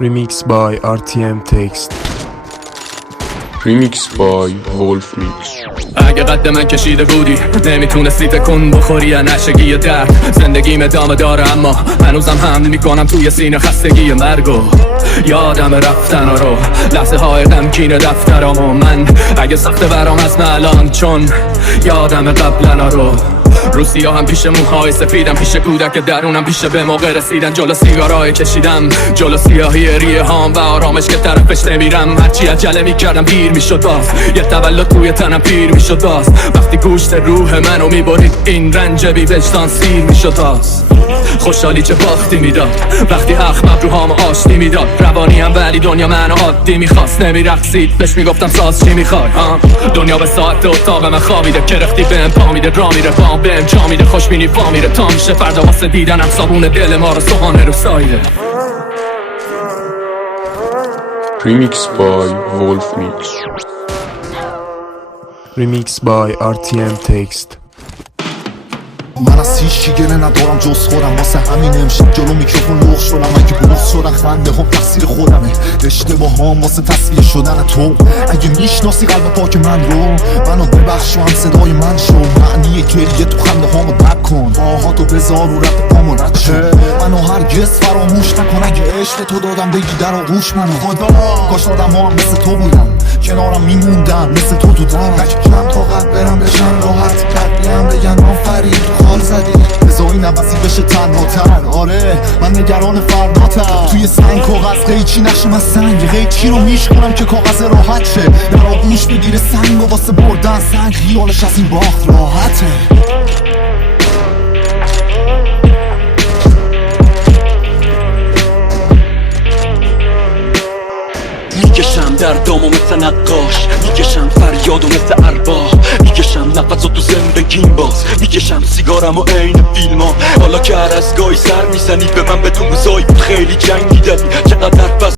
Remix by RTM Text. Remix by Wolf Mix. اگه قد من کشیده بودی نمیتونستی تکون بخوری یا نشگی درد. زندگیم ادامه داره اما هنوزم حمل میکنم توی سینه خستگی مرگو. یادم رفتن رو لحظه های غمگین دفترامو. من اگه سخته برام از الان چون یادم قبلنا رو. روسیا هم پیش موهای سفیدم، پیش کودک درونم، پیش به موقع رسیدن جلو سیگارای کشیدم، جلو سیاهی ریه هام و آرامش که طرفش نمیرم. هرچی عجله میکردم دیر میشد باز، یه تولد توی تنم پیر میشد باز. وقتی گوشت روح منو میبرید این رنج بی وجدان سیر میشد باز. خوشحالی چه باختی میداد وقتی حق مبروهام آشتی میداد. روانیم ولی دنیا منو عادی میخواست، نمیرقصید بهش میگفتم ساز چی میخوای. دنیا به ساعت اتاق من خوابیده، کرختی بهم پا میده، را میره پام بهم جا میده، خوشبینی پا میره تا میشه فردا واسه دیدنم صابون دل ما رو سوهانه رو سایده. Remix by Wolf Mix. Remix by RTM Text. من از هیچی گله ندارم جز خودم، واسه همین امشب جلو میکروفون لغ شدم. اگه بغض شدن خنده هم تقصیر خودمه، اشتباهام واسه تصویه شدن تو. اگه میشناسی قلب پاک من رو منو ببخش و هم صدای من شو. معنی گریه تو خنده هامو درک کن، آهاتو بذار رو رد پامو رد شو. منو هرگز فراموش نکن، اگه عشق تو دادم بگی در آغوش منو. خدا کاش آدم ها هم مثل تو بودم، کنارم میموندن مثل تو تو درم. نکشم تا قد برم بشن راحت، قدیم بگن آفرین حال زدی، بزایی نبسی بشه تنها تر. آره من نگران فرداتم، توی سنگ کاغذ قیچی نقشه من سنگ قیچی رو میشکنم که کاغذ راحت شه. در آغوش میگیره سنگ و واسه بردن سنگ خیالش از این باخت راحته. میکشم دردامو مثل نقاش، میکشم فریادو مثل ارباح، میکشم نفسو تو زندگیم باز، میکشم سیگارمو عین فیلما. حالا که هر از گاهی سر میزنی به من بدون زایی بود خیلی جنگی دادی، چقدر پس